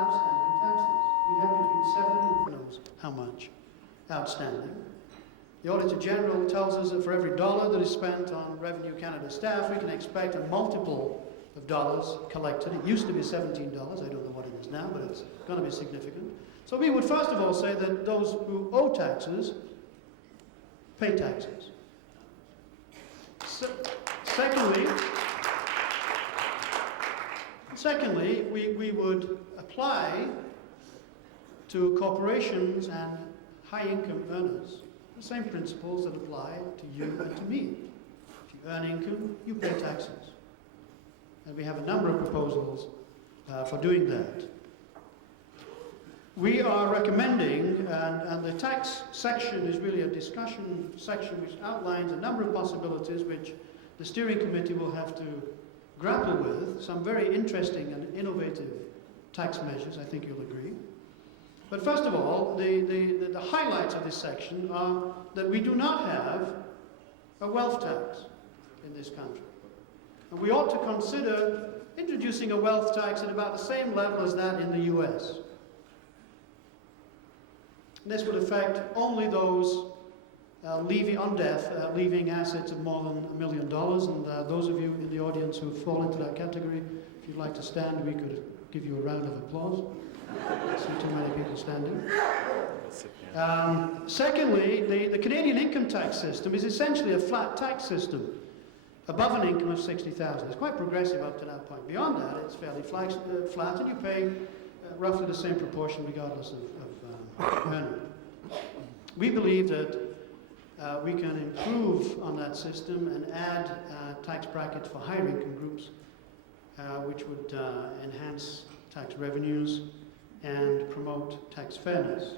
outstanding taxes. We have between 7 and knows how much outstanding. The Auditor General tells us that for every dollar that is spent on Revenue Canada staff, we can expect a multiple of dollars collected. It used to be $17. I don't know what it is now, but it's going to be significant. So we would first of all say that those who owe taxes pay taxes. Secondly, we would apply to corporations and high-income earners the same principles that apply to you and to me. If you earn income, you pay taxes. And we have a number of proposals for doing that. We are recommending, and the tax section is really a discussion section which outlines a number of possibilities which the steering committee will have to grapple with, some very interesting and innovative tax measures, I think you'll agree. But first of all, the highlights of this section are that we do not have a wealth tax in this country. And we ought to consider introducing a wealth tax at about the same level as that in the US. This would affect only those leaving assets of more than $1 million. And those of you in the audience who fall into that category, if you'd like to stand, we could give you a round of applause. I see too many people standing. Secondly, the Canadian income tax system is essentially a flat tax system above an income of $60,000. It's quite progressive up to that point. Beyond that, it's fairly flat, and you pay roughly the same proportion regardless of earning. We believe that we can improve on that system and add tax brackets for higher income groups, which would enhance tax revenues and promote tax fairness.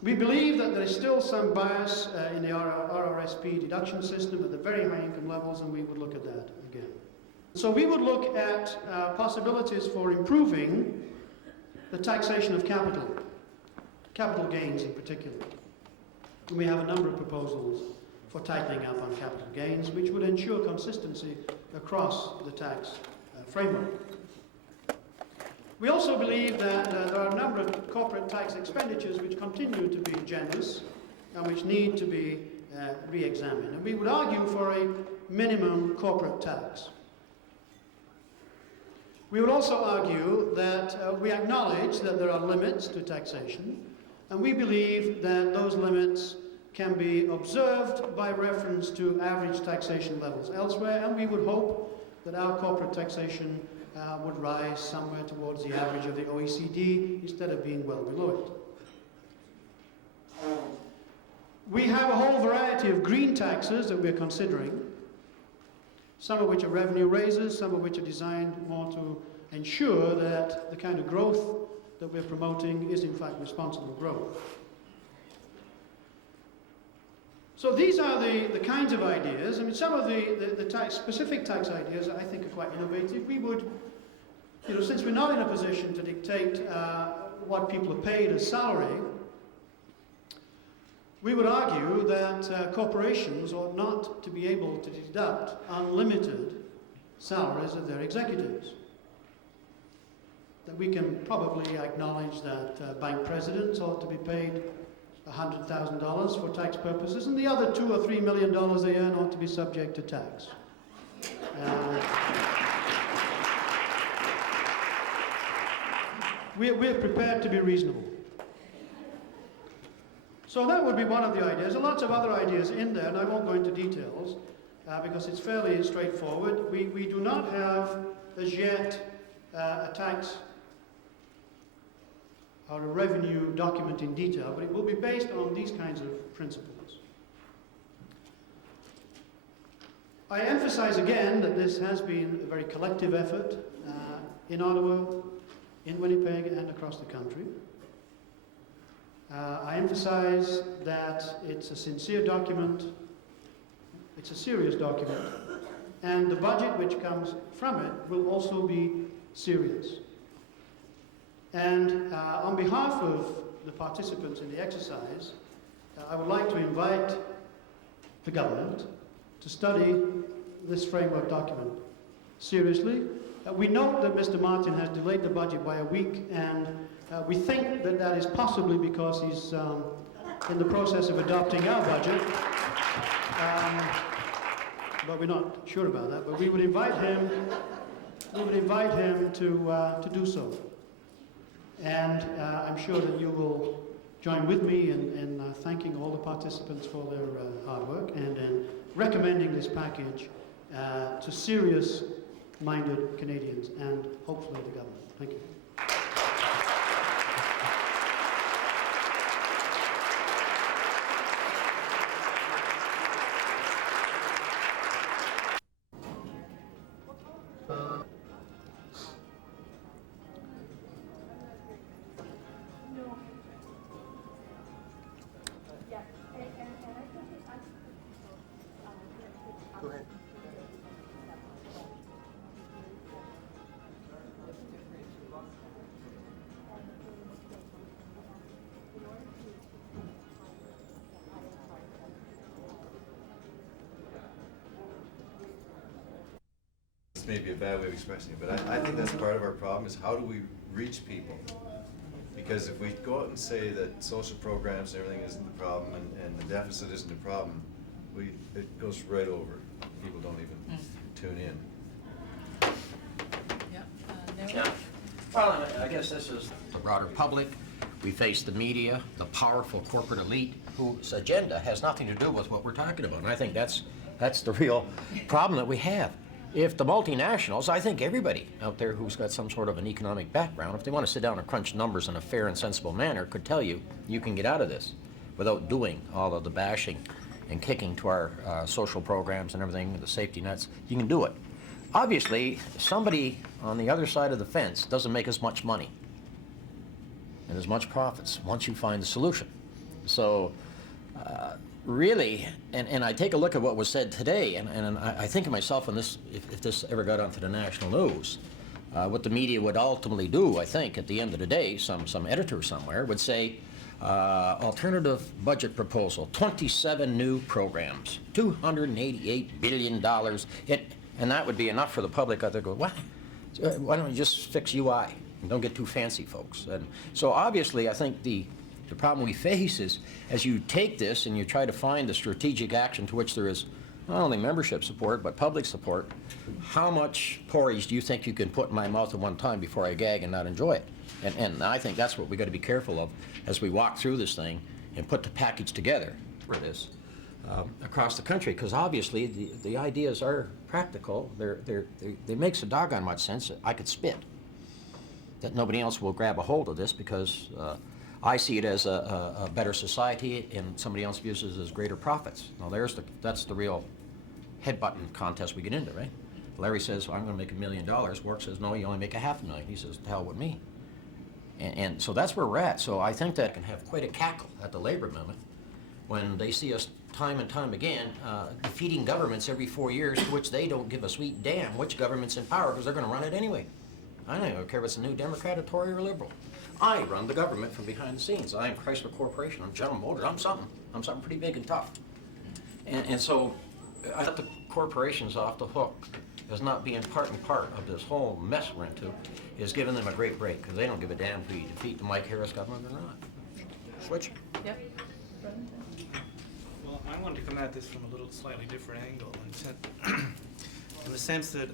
We believe that there is still some bias in the RRSP deduction system at the very high income levels, and we would look at that again. So we would look at possibilities for improving the taxation of capital gains in particular. And we have a number of proposals for tightening up on capital gains, which would ensure consistency across the tax framework. We also believe that there are a number of corporate tax expenditures which continue to be generous and which need to be re-examined. And we would argue for a minimum corporate tax. We would also argue that we acknowledge that there are limits to taxation, and we believe that those limits can be observed by reference to average taxation levels elsewhere, and we would hope that our corporate taxation would rise somewhere towards the average of the OECD instead of being well below it. We have a whole variety of green taxes that we're considering, some of which are revenue raisers, some of which are designed more to ensure that the kind of growth that we're promoting is in fact responsible growth. So these are the kinds of ideas. I mean, some of the specific tax ideas I think are quite innovative. We would, since we're not in a position to dictate what people are paid as salary, we would argue that corporations ought not to be able to deduct unlimited salaries of their executives. That we can probably acknowledge that bank presidents ought to be paid $100,000 for tax purposes, and the other $2 or $3 million they earn ought to be subject to tax. We're prepared to be reasonable. So that would be one of the ideas. There are lots of other ideas in there, and I won't go into details because it's fairly straightforward. We do not have as yet a tax or a revenue document in detail, but it will be based on these kinds of principles. I emphasize again that this has been a very collective effort in Ottawa, in Winnipeg, and across the country. I emphasize that it's a sincere document, it's a serious document, and the budget which comes from it will also be serious. And on behalf of the participants in the exercise, I would like to invite the government to study this framework document seriously We note that Mr. Martin has delayed the budget by a week, and we think that that is possibly because he's in the process of adopting our budget. But we're not sure about that. But we would invite him. We would invite him to do so. And I'm sure that you will join with me in thanking all the participants for their hard work and in recommending this package to serious-minded Canadians and hopefully the government. Thank you. Go ahead. This may be a bad way of expressing it, but I think that's part of our problem, is how do we reach people? Because if we go out and say that social programs and everything isn't the problem and the deficit isn't the problem, it goes right over. People don't even tune in. Yeah. Well, I guess this is the broader public. We face the media, the powerful corporate elite, whose agenda has nothing to do with what we're talking about. And I think that's the real problem that we have. If the multinationals, I think everybody out there who's got some sort of an economic background, if they want to sit down and crunch numbers in a fair and sensible manner, could tell you, you can get out of this without doing all of the bashing and kicking to our social programs and everything, the safety nets. You can do it. Obviously, somebody on the other side of the fence doesn't make as much money and as much profits once you find the solution. So really, and I take a look at what was said today, and I think of myself in this, if this ever got onto the national news, what the media would ultimately do, I think, at the end of the day, some editor somewhere would say, alternative budget proposal, 27 new programs, $288 billion. And that would be enough for the public out there to go, what? Why don't you just fix UI? And don't get too fancy, folks. And so obviously, I think the problem we face is, as you take this and you try to find the strategic action to which there is not only membership support, but public support, how much porridge do you think you can put in my mouth at one time before I gag and not enjoy it? And I think that's what we got to be careful of as we walk through this thing and put the package together for this across the country, because obviously the ideas are practical. They make a doggone much sense. I could spit that nobody else will grab a hold of this, because I see it as a better society, and somebody else views it as greater profits. Now that's the real head-button contest we get into, right? Larry says, well, I'm going to make $1 million. Work says, no, you only make $500,000. He says, to hell with me. And so that's where we're at. So I think that can have quite a cackle at the labor movement when they see us time and time again defeating governments every 4 years, to which they don't give a sweet damn which government's in power, because they're going to run it anyway. I don't even care if it's a new Democrat, a Tory, or Liberal. I run the government from behind the scenes. I am Chrysler Corporation. I'm General Motors. I'm something pretty big and tough. And so I let the corporations off the hook as not being part and part of this whole mess we're into, is giving them a great break, because they don't give a damn if we defeat the Mike Harris government or not. Switch. Yep. Well, I wanted to come at this from a little slightly different angle, in the sense that,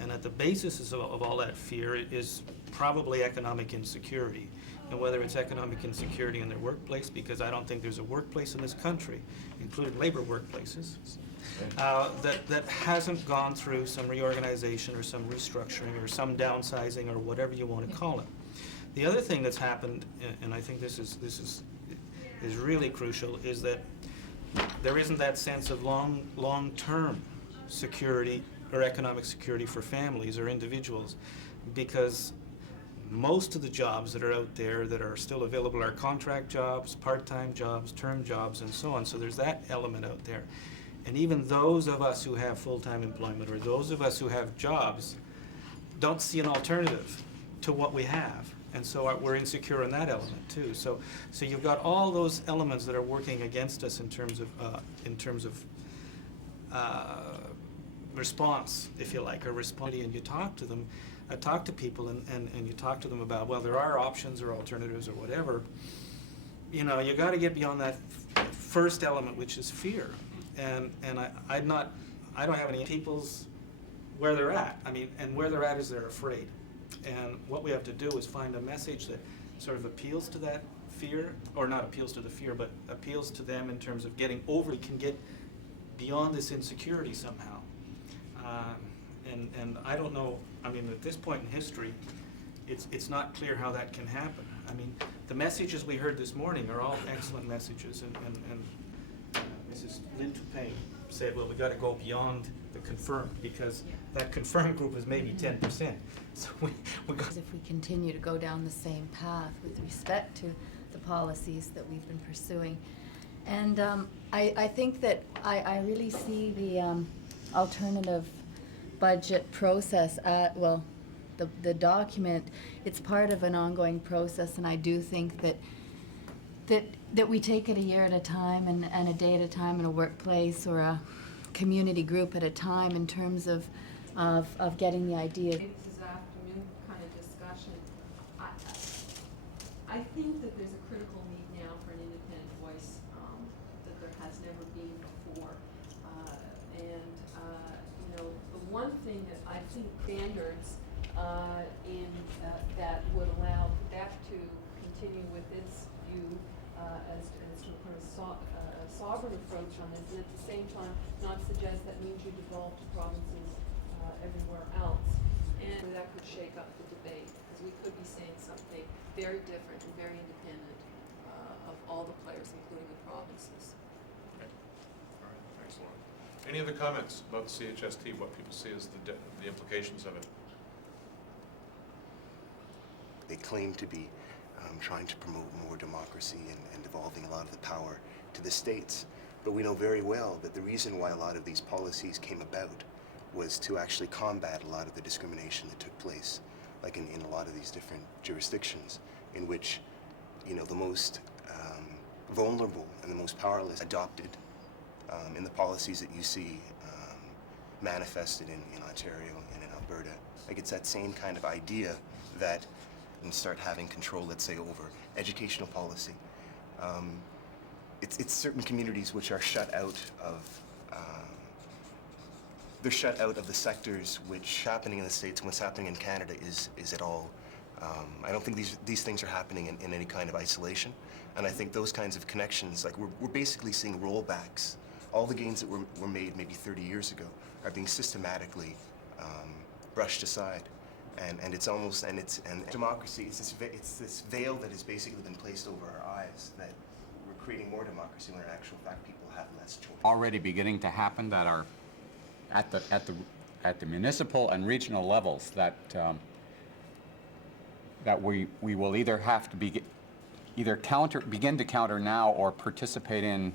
and at the basis of all that fear is probably economic insecurity. And whether it's economic insecurity in their workplace, because I don't think there's a workplace in this country, including labor workplaces, that hasn't gone through some reorganization or some restructuring or some downsizing or whatever you want to call it. The other thing that's happened, and I think this is really crucial, is that there isn't that sense of long-term security or economic security for families or individuals, because most of the jobs that are out there that are still available are contract jobs, part-time jobs, term jobs, and so on. So there's that element out there. And even those of us who have full-time employment, or those of us who have jobs, don't see an alternative to what we have. And so we're insecure in that element too. So you've got all those elements that are working against us in terms of response, if you like, or responding, and you talk to them, talk to people, and you talk to them about, well, there are options or alternatives or whatever. You know, you got to get beyond that first element, which is fear. And I don't have any people's where they're at. I mean, and where they're at is they're afraid. And what we have to do is find a message that sort of appeals to that fear, or not appeals to the fear, but appeals to them in terms of getting over, can get beyond this insecurity somehow. And I don't know, I mean, at this point in history, it's not clear how that can happen. I mean, the messages we heard this morning are all excellent messages, and Mrs. Lynn Toupin said, well, we got to go beyond the confirmed, because that confirmed group is maybe 10%. So we got. If we continue to go down the same path with respect to the policies that we've been pursuing. And I think that I really see the alternative budget process, the document, it's part of an ongoing process, and I do think that we take it a year at a time and a day at a time in a workplace or a community group at a time in terms of getting the idea. This afternoon kind of discussion. I think that there's a critical need now for an independent voice that there has never been before. You know, the one thing that I think standards that would allow Quebec to continue with its view as to a kind of sovereign approach on this, and at the same time not suggest that means you devolve to provinces everywhere else. And that could shake up the debate, because we could be saying something very different and very independent of all the players, including the provinces. Okay. All right, thanks, Lauren. Any other comments about the CHST, what people see as the implications of it? They claim to be trying to promote more democracy and devolving a lot of the power to the states. But we know very well that the reason why a lot of these policies came about was to actually combat a lot of the discrimination that took place, like in a lot of these different jurisdictions, in which, you know, the most vulnerable and the most powerless adopted in the policies that you see manifested in Ontario and in Alberta. Like, it's that same kind of idea that and start having control, let's say, over educational policy. It's certain communities which are shut out of they're shut out of the sectors which happening in the States and what's happening in Canada is at all. I don't think these things are happening in any kind of isolation, and I think those kinds of connections, like we're basically seeing rollbacks. All the gains that were made maybe 30 years ago are being systematically brushed aside. And it's almost, and democracy, it's this veil that has basically been placed over our eyes, that we're creating more democracy when in actual fact people have less choice. Already beginning to happen that are at the municipal and regional levels, that we will either have to begin to counter now or participate in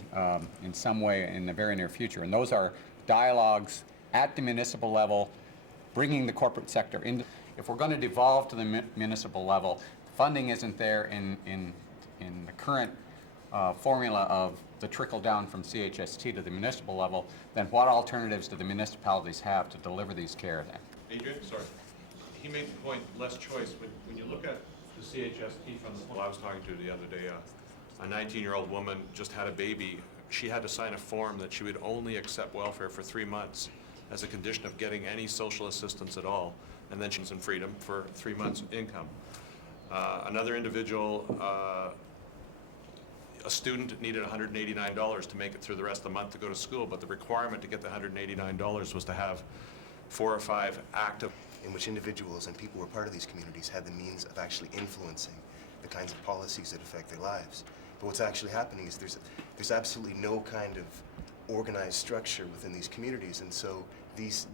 some way in the very near future. And those are dialogues at the municipal level, bringing the corporate sector into. If we're going to devolve to the municipal level, funding isn't there in the current formula of the trickle down from CHST to the municipal level, then what alternatives do the municipalities have to deliver these care then? Adrian, sorry. He made the point, less choice. When you look at the CHST from the point, I was talking to the other day, a 19-year-old woman just had a baby. She had to sign a form that she would only accept welfare for 3 months as a condition of getting any social assistance at all. And then she's in freedom for 3 months income. Another individual, a student needed $189 to make it through the rest of the month to go to school, but the requirement to get the $189 was to have 4 or 5 active. In which individuals and people who were part of these communities had the means of actually influencing the kinds of policies that affect their lives. But what's actually happening is there's absolutely no kind of organized structure within these communities, and so these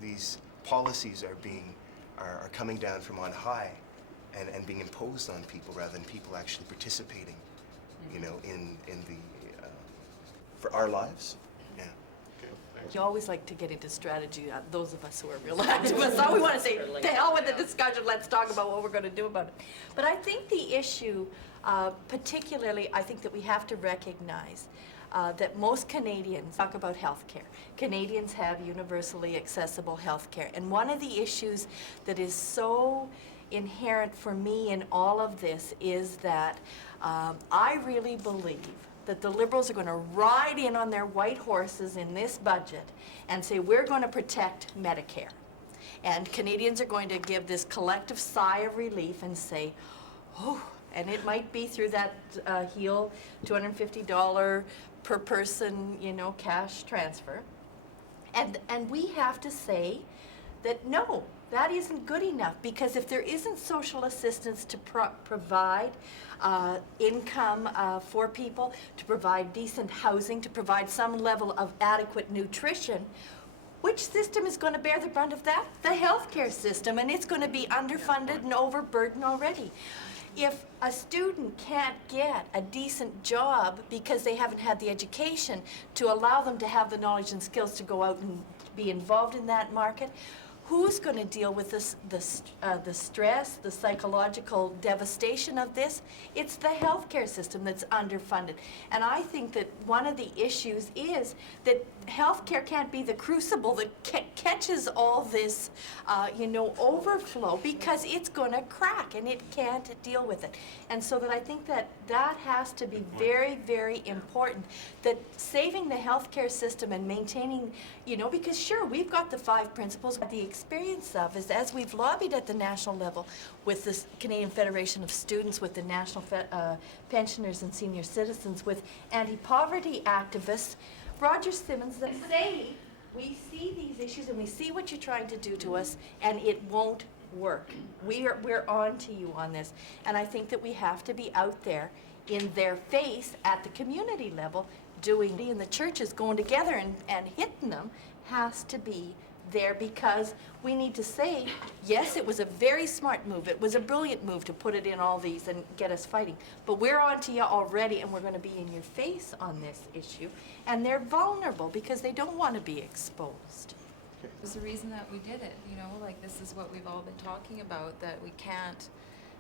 policies are coming down from on high and being imposed on people rather than people actually participating, you know, in the for our lives. Yeah. Okay, thanks. You always like to get into strategy, those of us who are real activists. So we want to say, to hell with the discussion, let's talk about what we're going to do about it. But I think the issue, particularly, I think that we have to recognize that most Canadians talk about health care. Canadians have universally accessible health care. And one of the issues that is so inherent for me in all of this is that I really believe that the Liberals are going to ride in on their white horses in this budget and say, we're going to protect Medicare. And Canadians are going to give this collective sigh of relief and say, oh, and it might be through that HEAL $250 per person, you know, cash transfer. And we have to say that no, that isn't good enough, because if there isn't social assistance to provide income for people, to provide decent housing, to provide some level of adequate nutrition, which system is going to bear the brunt of that? The healthcare system, and it's going to be underfunded and overburdened already. If a student can't get a decent job because they haven't had the education to allow them to have the knowledge and skills to go out and be involved in that market, who's going to deal with this, the stress, the psychological devastation of this? It's the healthcare system that's underfunded. And I think that one of the issues is that healthcare can't be the crucible that catches all this, you know, overflow, because it's going to crack and it can't deal with it. And so that I think that that has to be very, very important, that saving the healthcare system and maintaining, you know, because sure, we've got the 5 principles, but the experience of is, as we've lobbied at the national level with the Canadian Federation of Students, with the National Pensioners and Senior Citizens, with anti-poverty activists, Roger Simmons, that say, we see these issues and we see what you're trying to do to us, and it won't work. We're on to you on this. And I think that we have to be out there in their face at the community level doing, and the churches going together and hitting them has to be there, because we need to say, yes, it was a very smart move. It was a brilliant move to put it in all these and get us fighting. But we're on to you already, and we're going to be in your face on this issue. And they're vulnerable because they don't want to be exposed. It was the reason that we did it, you know, like this is what we've all been talking about, that we can't.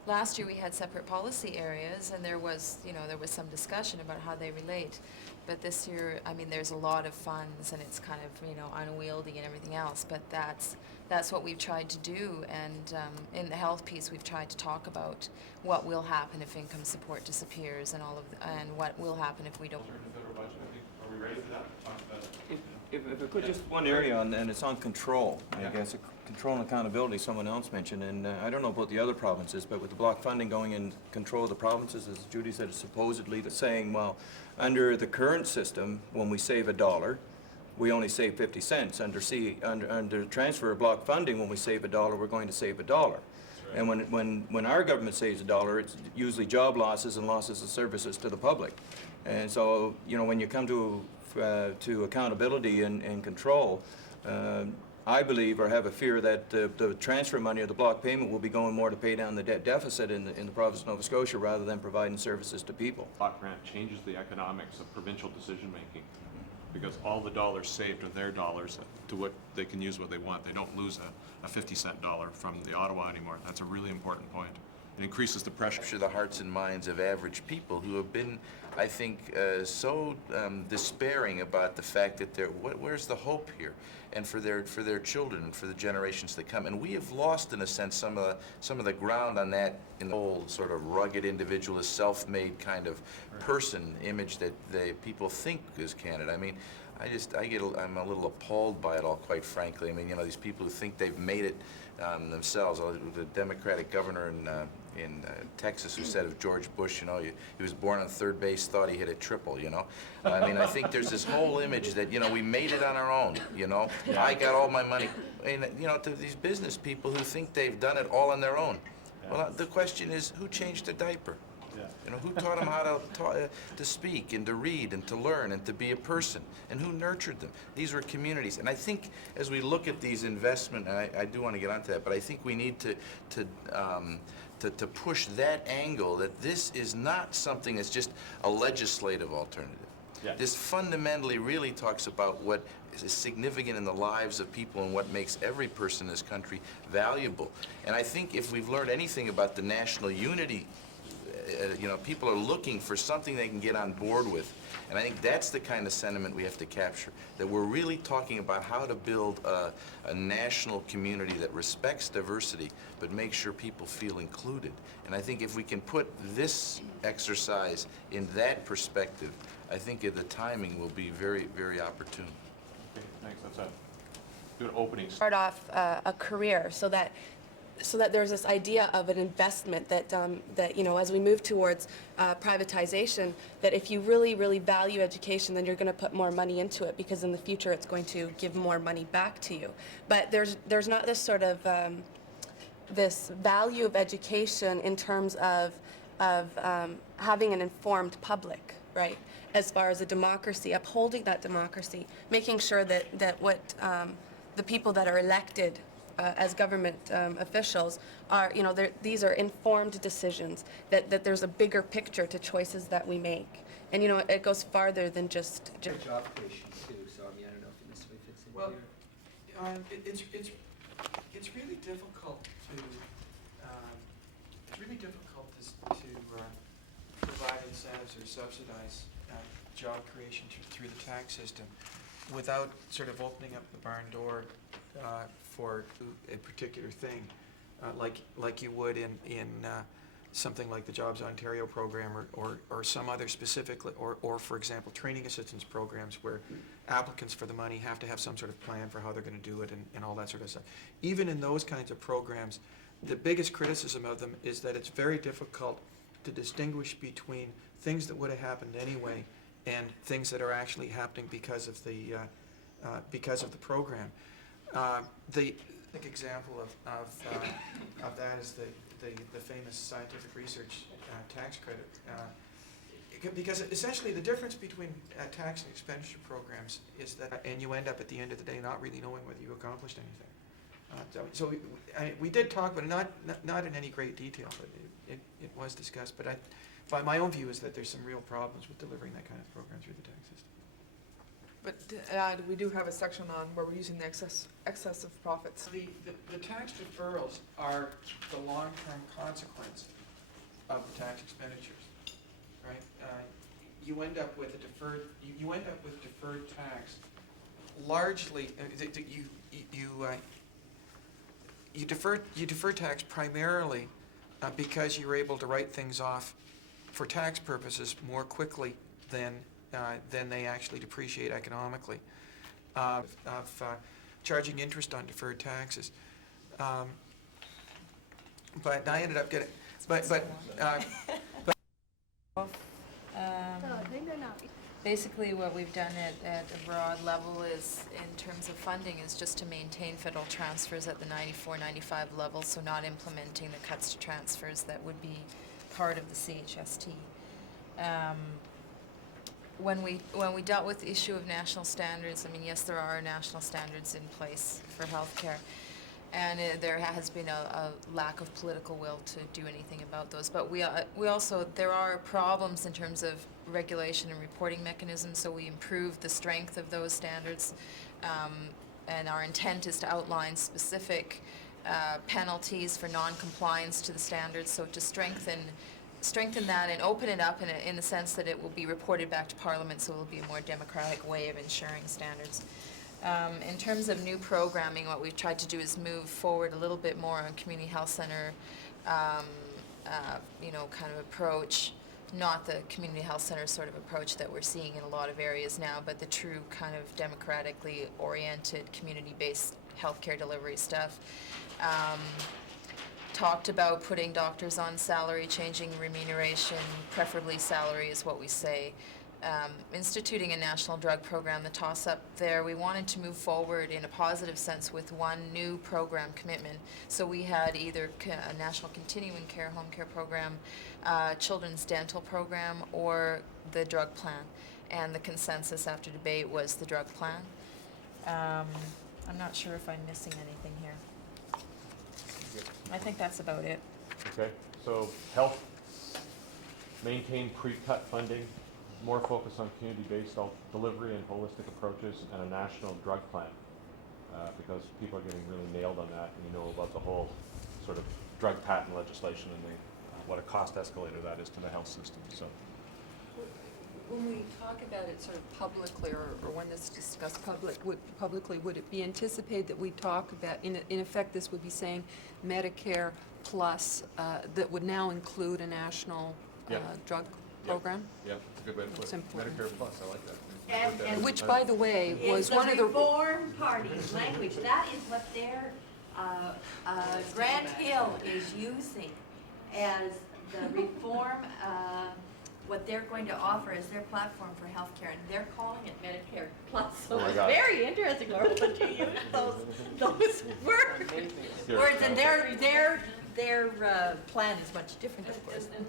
Last year we had separate policy areas, and there was, you know, there was some discussion about how they relate. But this year, I mean, there's a lot of funds, and it's kind of, you know, unwieldy and everything else. But that's what we've tried to do. And in the health piece, we've tried to talk about what will happen if income support disappears, and all of, and what will happen if we don't. Are we ready for that? Talk about it. If I could, just one area on, and it's on control. I guess control and accountability, someone else mentioned, and I don't know about the other provinces, but with the block funding going in control of the provinces, as Judy said, supposedly saying, well, under the current system, when we save $1, we only save 50 cents. Under transfer of block funding, when we save $1, we're going to save $1. Right. And when our government saves $1, it's usually job losses and losses of services to the public. And so, you know, when you come to accountability and control, I believe, or have a fear, that the transfer money or the block payment will be going more to pay down the debt deficit in the province of Nova Scotia, rather than providing services to people. Block grant changes the economics of provincial decision making, because all the dollars saved are their dollars to what they can use what they want. They don't lose a 50-cent dollar from the Ottawa anymore. That's a really important point. It increases the pressure. Capture the hearts and minds of average people who have been, I think, so despairing about the fact that where's the hope here, and for their children and for the generations that come. And we have lost, in a sense, some of the ground on that in the whole sort of rugged individualist, self-made kind of person image that people think is Canada. I mean, I'm a little appalled by it all, quite frankly. I mean, you know, these people who think they've made it themselves. The Democratic governor in Texas who said of George Bush, you know, he was born on third base, thought he hit a triple, you know. I mean, I think there's this whole image that, you know, we made it on our own, you know. Yeah. I got all my money. And, you know, to these business people who think they've done it all on their own. Yeah. Well, the question is, who changed the diaper? Yeah. You know, who taught them how to speak and to read and to learn and to be a person, and who nurtured them? These were communities. And I think as we look at these investment, and I do want to get onto that, but I think we need to push that angle, that this is not something that's just a legislative alternative. Yeah. This fundamentally really talks about what is significant in the lives of people and what makes every person in this country valuable. And I think if we've learned anything about the national unity you know, people are looking for something they can get on board with. And I think that's the kind of sentiment we have to capture, that we're really talking about how to build a national community that respects diversity, but makes sure people feel included. And I think if we can put this exercise in that perspective, I think the timing will be very, very opportune. Okay, thanks. That's a good opening. Start off a career so that there's this idea of an investment that that, you know, as we move towards privatization, that if you really, really value education, then you're going to put more money into it, because in the future it's going to give more money back to you. But there's not this sort of this value of education in terms of having an informed public, right? As far as a democracy, upholding that democracy, making sure that what the people that are elected as government officials are, you know, these are informed decisions, that there's a bigger picture to choices that we make. And, you know, it goes farther than just job creation too, so I mean, I don't know if this way fits in Well, here. it's really difficult to provide incentives or subsidize job creation through the tax system without sort of opening up the barn door for a particular thing, like you would in something like the Jobs Ontario program or some other specific, or for example, training assistance programs where applicants for the money have to have some sort of plan for how they're going to do it and all that sort of stuff. Even in those kinds of programs, the biggest criticism of them is that it's very difficult to distinguish between things that would have happened anyway and things that are actually happening because of the program. The example of that is the famous scientific research tax credit, because essentially the difference between tax and expenditure programs is that, and you end up at the end of the day not really knowing whether you accomplished anything. So we did talk, but not in any great detail, but it was discussed. But my own view is that there's some real problems with delivering that kind of program through the tax system. But we do have a section on where we're using the excessive profits. The tax deferrals are the long-term consequence of the tax expenditures, right? You end up with a deferred. You end up with deferred tax. Largely, you defer tax primarily because you're able to write things off for tax purposes more quickly than they actually depreciate economically, of charging interest on deferred taxes. But I ended up getting, Basically, what we've done at a broad level is, in terms of funding, is just to maintain federal transfers at the 94-95 level, so not implementing the cuts to transfers that would be part of the CHST. When we dealt with the issue of national standards, I mean, yes, there are national standards in place for healthcare, and there has been a lack of political will to do anything about those. But we also, there are problems in terms of regulation and reporting mechanisms, so we improved the strength of those standards, and our intent is to outline specific penalties for non-compliance to the standards, so to strengthen that and open it up in the sense that it will be reported back to Parliament, so it will be a more democratic way of ensuring standards. In terms of new programming, what we've tried to do is move forward a little bit more on community health center, kind of approach, not the community health center sort of approach that we're seeing in a lot of areas now, but the true kind of democratically oriented, community-based healthcare delivery stuff. Talked about putting doctors on salary, changing remuneration, preferably salary is what we say. Instituting a national drug program, the toss-up there, we wanted to move forward in a positive sense with one new program commitment. So we had either a national continuing care, home care program, children's dental program, or the drug plan. And the consensus after debate was the drug plan. I'm not sure if I'm missing anything here. I think that's about it. Okay, so health, maintain pre-cut funding, more focus on community-based delivery and holistic approaches, and a national drug plan, because people are getting really nailed on that, and you know about the whole sort of drug patent legislation and the what a cost escalator that is to the health system, so. When we talk about it sort of publicly, or when this is discussed publicly, would it be anticipated that we talk about, in effect, this would be saying Medicare plus, that would now include a national drug program? Yeah, it's a good way to put It's it. important. Medicare plus, I like that. And Which, by the way, was one of the... Reform Party's language. That is what their Grant Hill is using as the reform, what they're going to offer as their platform for healthcare, and they're calling it Medicare Plus. So it's very interesting, Laura, that you use those words, and their plan is much different, of course. And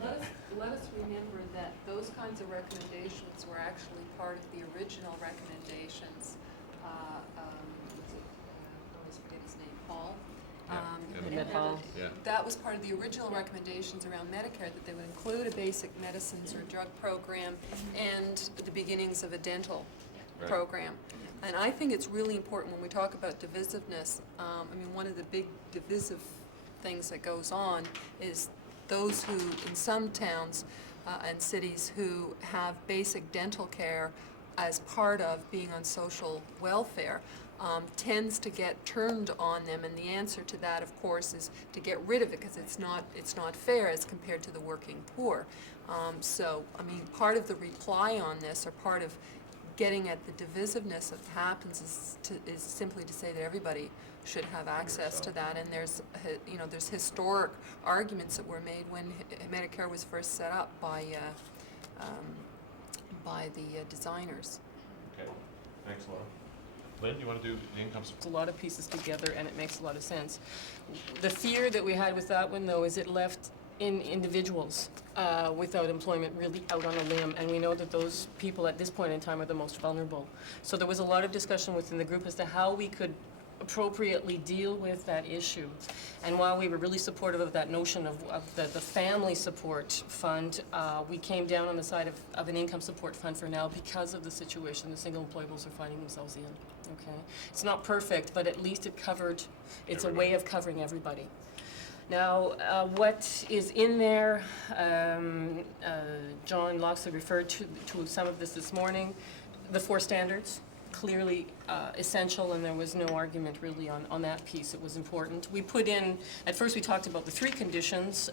let us remember that those kinds of recommendations were actually part of the original recommendations. I always forget his name, Paul. That was part of the original recommendations around Medicare, that they would include a basic medicines or drug program and the beginnings of a dental program. And I think it's really important when we talk about divisiveness. I mean, one of the big divisive things that goes on is those who, in some towns and cities, who have basic dental care as part of being on social welfare, tends to get turned on them, and the answer to that, of course, is to get rid of it, because it's not fair as compared to the working poor. So, I mean, part of the reply on this, or part of getting at the divisiveness that happens, is simply to say that everybody should have access to that. And there's historic arguments that were made when Medicare was first set up by the designers. Okay, thanks, Laura. Lynn, you want to do the income support? A lot of pieces together, and it makes a lot of sense. The fear that we had with that one, though, is it left individuals without employment really out on a limb, and we know that those people at this point in time are the most vulnerable. So there was a lot of discussion within the group as to how we could appropriately deal with that issue. And while we were really supportive of that notion of the family support fund, we came down on the side of an income support fund for now because of the situation the single employables are finding themselves in. Okay, it's not perfect, but at least it's a way of covering everybody. Now, what is in there, John Loxley referred to some of this morning. The 4 standards, clearly essential, and there was no argument really on that piece. It was important. We put in, at first we talked about the 3 conditions,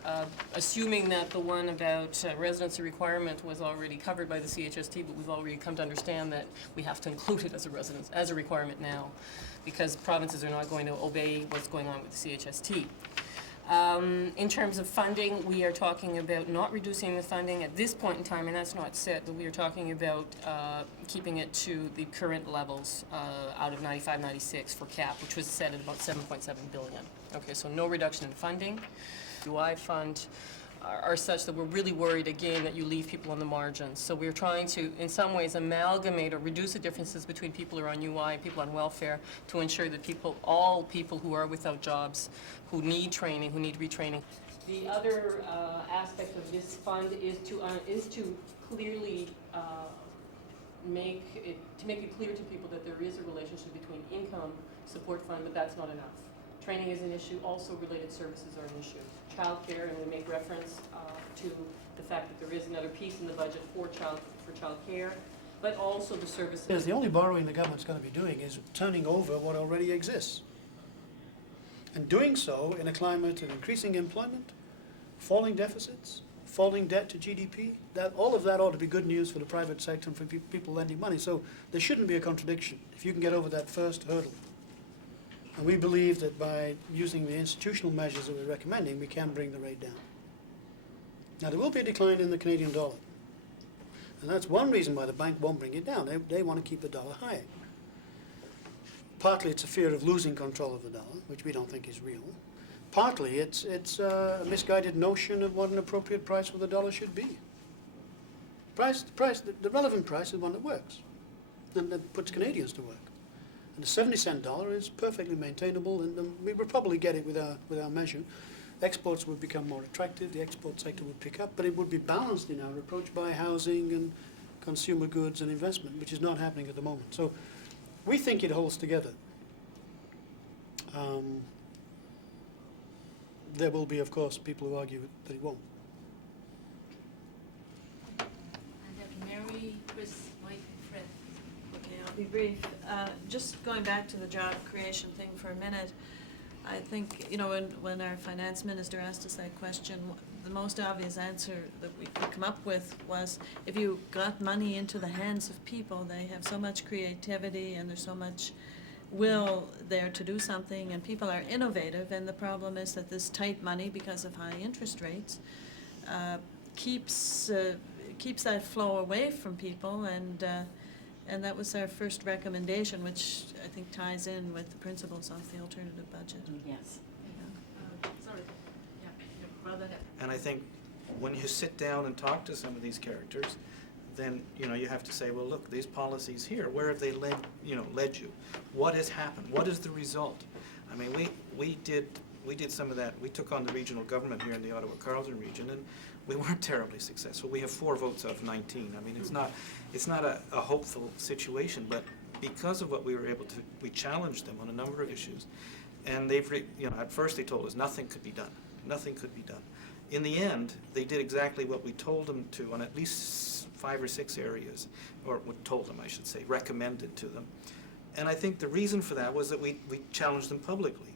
assuming that the one about residency requirement was already covered by the CHST, but we've already come to understand that we have to include it as a requirement now, because provinces are not going to obey what's going on with the CHST. In terms of funding, we are talking about not reducing the funding at this point in time, and that's not set, but we are talking about keeping it to the current levels out of 95-96 for CAP, which was set at about $7.7 billion. Okay, so no reduction in funding. UI fund are such that we're really worried again that you leave people on the margins. So we're trying to, in some ways, amalgamate or reduce the differences between people who are on UI and people on welfare to ensure that all people who are without jobs, who need training, who need retraining. The other aspect of this fund is to clearly make it clear to people that there is a relationship between income support fund, but that's not enough. Training is an issue, also related services are an issue. Childcare, and we make reference to the fact that there is another piece in the budget for child care, but also the services. Yes, the only borrowing the government's going to be doing is turning over what already exists. And doing so in a climate of increasing employment, falling deficits, falling debt to GDP, all of that ought to be good news for the private sector and for people lending money. So there shouldn't be a contradiction if you can get over that first hurdle. And we believe that by using the institutional measures that we're recommending, we can bring the rate down. Now, there will be a decline in the Canadian dollar. And that's one reason why the bank won't bring it down. They want to keep the dollar high. Partly it's a fear of losing control of the dollar, which we don't think is real. Partly it's a misguided notion of what an appropriate price for the dollar should be. The relevant price is one that works and that puts Canadians to work. And the 70-cent dollar is perfectly maintainable, and we would probably get it with our measure. Exports would become more attractive, the export sector would pick up, but it would be balanced in our approach by housing and consumer goods and investment, which is not happening at the moment. So we think it holds together. There will be, of course, people who argue that it won't. Chris, Mike, and Fred. Okay, I'll be brief. Just going back to the job creation thing for a minute, I think, you know, when our finance minister asked us that question, the most obvious answer that we could come up with was, if you got money into the hands of people, they have so much creativity and there's so much will there to do something, and people are innovative, and the problem is that this tight money, because of high interest rates, keeps that flow away from people, and that was our first recommendation, which I think ties in with the principles of the alternative budget. Yes. Sorry. Yeah, rather than. And I think when you sit down and talk to some of these characters, then, you know, you have to say, well, look, these policies here, where have they led you? What has happened? What is the result? I mean, we did some of that. We took on the regional government here in the Ottawa-Carleton region, and we weren't terribly successful. We have 4 votes out of 19. I mean, it's not a hopeful situation, but because of what we were able to, we challenged them on a number of issues, and at first they told us nothing could be done. Nothing could be done. In the end, they did exactly what we told them to on at least 5 or 6 areas, or told them, I should say, recommended to them. And I think the reason for that was that we challenged them publicly.